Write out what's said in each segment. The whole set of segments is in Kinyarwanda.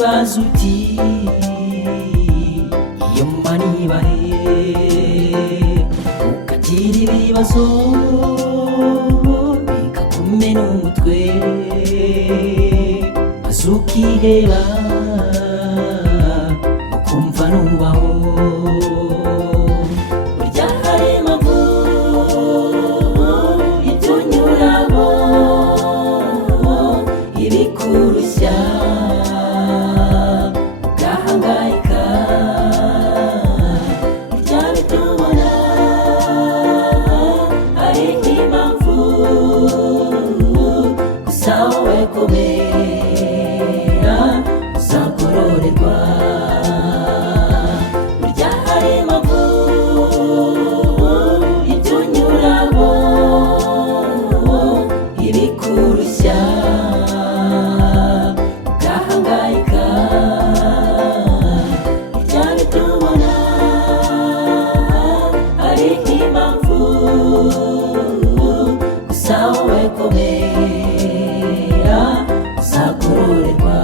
ukibaza uti iyo manibahe, ukagira ibibazo bikakumena umutwe, maze ukiheba ukumva nubaho. Burya hari impamvu ibyo unyuramo ibikurushya ugahangayika, burya bitubona ari impamvu gusa wowe komera uzagororerwa. Burya hari impamvu ibyo unyuramo ibikurushya ugahangayika, burya bitubona ari impamvu gusa wowe komera uzagororerwa.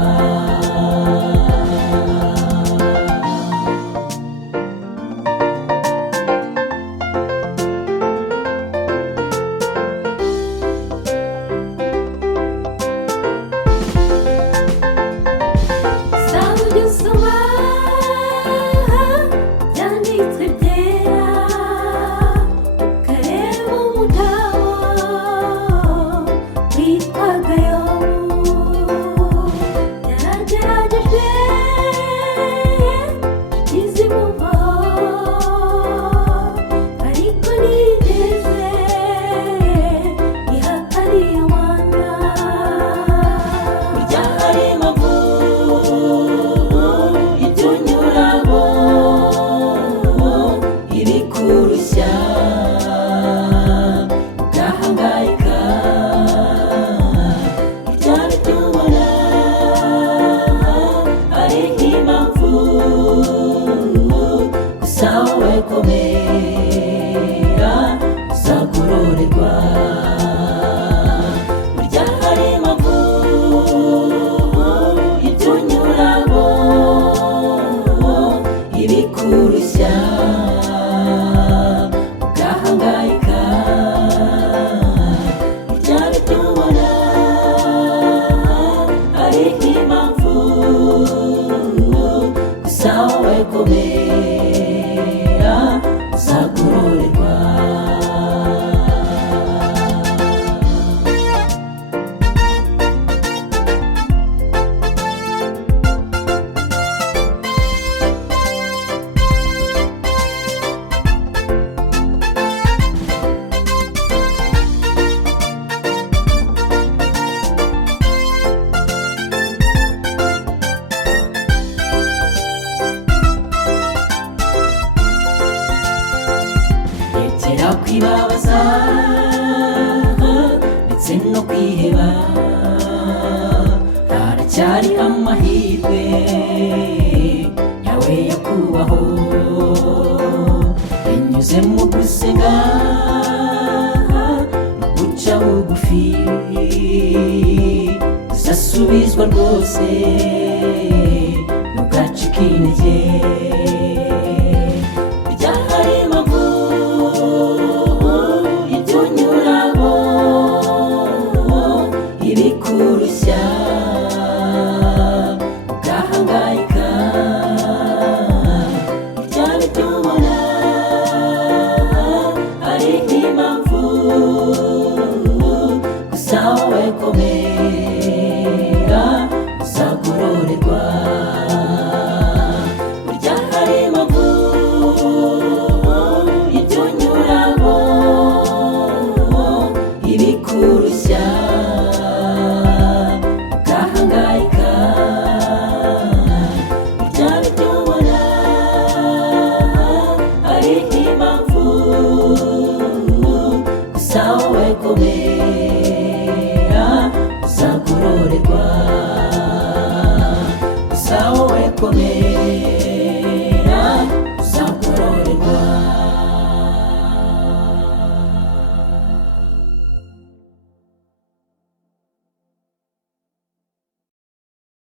Komera uzagororerwa. Burya hari impamvu ibyo unyuramo ibikurushya ugahangayika, burya bitubona ari impamvu gusa wowe komera uzagororerwa. Rekera kwibabaza ndetse no kwiheba, haracyari amahirwe yawe yo kubaho. Binyuze mu gusenga no guca bugufi uzasubizwa rwose, ntugacike intege. Burya hari impamvu ibyo unyuramo ibikurushya ugahangayika, burya bitubona ari impamvu gusa